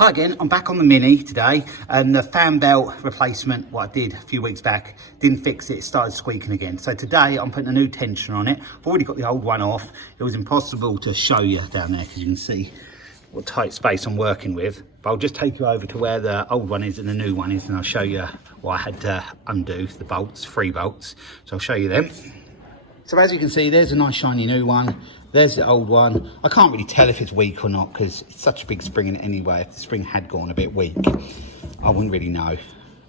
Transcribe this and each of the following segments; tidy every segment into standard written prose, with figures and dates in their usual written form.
Hi again, I'm back on the Mini today, and the fan belt replacement, what I did a few weeks back, didn't fix it, it started squeaking again. So today I'm putting a new tensioner on it. I've already got the old one off. It was impossible to show you down there because you can see what tight space I'm working with. But I'll just take you over to where the old one is and the new one is, and I'll show you what I had to undo, the bolts, 3 bolts. So I'll show you them. So as you can see, there's a nice shiny new one. There's the old one. I can't really tell if it's weak or not because it's such a big spring in it anyway. If the spring had gone a bit weak, I wouldn't really know.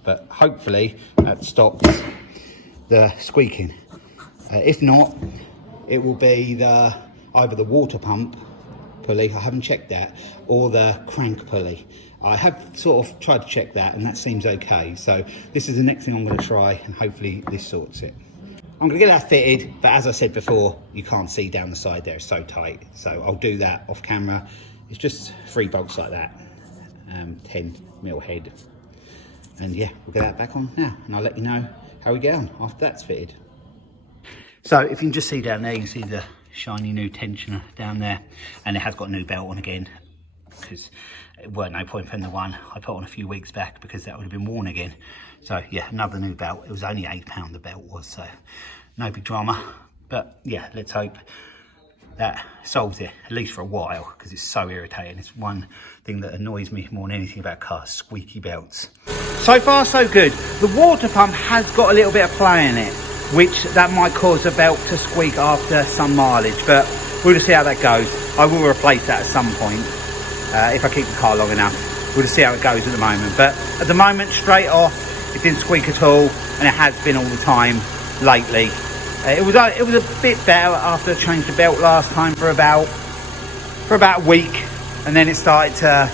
But hopefully that stops the squeaking. If not, it will be either the water pump pulley, I haven't checked that, or the crank pulley. I have sort of tried to check that and that seems okay. So this is the next thing I'm going to try, and hopefully this sorts it. I'm going to get that fitted, but as I said before, you can't see down the side there, it's so tight. So I'll do that off camera. It's just 3 bolts like that, 10mm head. And yeah, we'll get that back on now, and I'll let you know how we get on after that's fitted. So if you can just see down there, you can see the shiny new tensioner down there, and it has got a new belt on again, because it weren't no point putting the one I put on a few weeks back because that would have been worn again. So yeah, another new belt. It was only £8 the belt was, so no big drama. But yeah, let's hope that solves it, at least for a while, because it's so irritating. It's one thing that annoys me more than anything about cars, squeaky belts. So far so good. The water pump has got a little bit of play in it, which that might cause the belt to squeak after some mileage, but we'll just see how that goes. I will replace that at some point if I keep the car long enough. We'll just see how it goes at the moment, but at the moment, straight off, it didn't squeak at all, and it has been all the time lately. It was a bit better after I changed the belt last time for about a week, and then it started to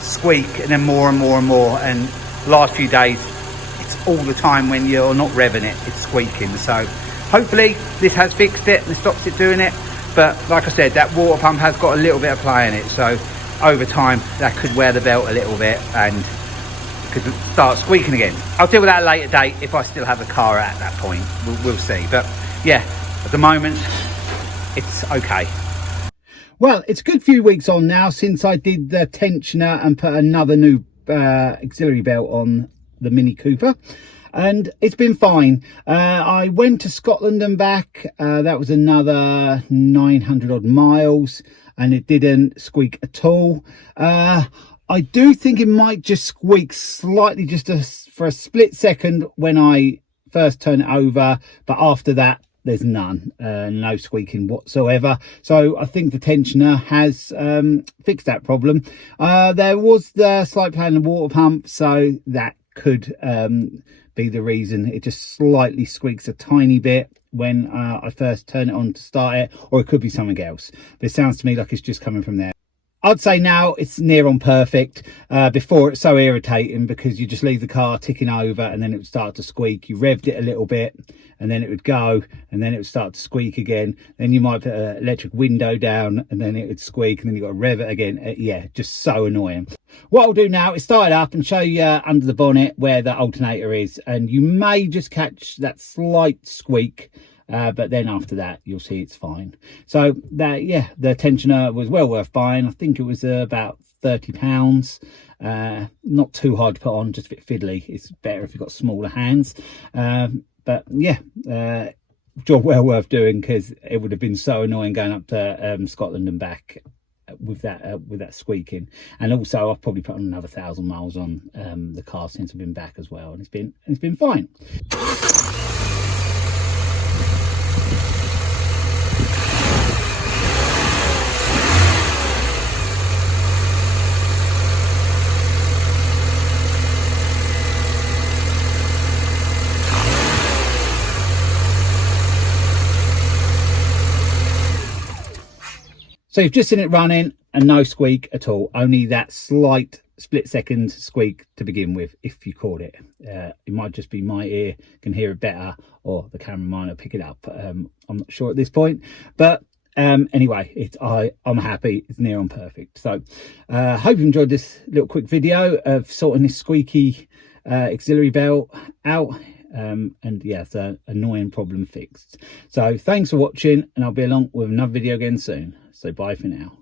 squeak, and then more and more and more, and the last few days it's all the time when you're not revving it, it's squeaking. So hopefully this has fixed it and stops it doing it, but like I said, that water pump has got a little bit of play in it, so over time that could wear the belt a little bit and could start squeaking again. I'll deal with that at a later date if I still have the car at that point. We'll see, but yeah, at the moment it's okay. Well, it's a good few weeks on now since I did the tensioner and put another new auxiliary belt on the Mini Cooper, and it's been fine. I went to Scotland and back, that was another 900 odd miles, and it didn't squeak at all. I do think it might just squeak slightly for a split second when I first turn it over, but after that there's none, no squeaking whatsoever. So I think the tensioner has fixed that problem. There was the slight play in the water pump, so that could be the reason. It just slightly squeaks a tiny bit when I first turn it on to start it, or it could be something else, but it sounds to me like it's just coming from there. I'd say now it's near on perfect. Before, it's so irritating because you just leave the car ticking over and then it would start to squeak. You revved it a little bit and then it would go, and then it would start to squeak again. Then you might put an electric window down and then it would squeak, and then you've got to rev it again. Yeah, just so annoying. What I'll do now is start it up and show you under the bonnet where the alternator is, and you may just catch that slight squeak. But then after that you'll see it's fine. So that, yeah, the tensioner was well worth buying. I think it was about £30. Not too hard to put on, just a bit fiddly. It's better if you've got smaller hands, but yeah, job well worth doing, because it would have been so annoying going up to Scotland and back with that squeaking. And also I've probably put on another 1,000 miles on the car since I've been back as well, and it's been fine. So you've just seen it running and no squeak at all, only that slight split second squeak to begin with, if you caught it. It might just be my ear can hear it better, or the camera might not pick it up. I'm not sure at this point, but anyway, I'm happy. It's near on perfect. So hope you enjoyed this little quick video of sorting this squeaky auxiliary belt out. And yeah, it's an annoying problem fixed. So thanks for watching, and I'll be along with another video again soon. So bye for now.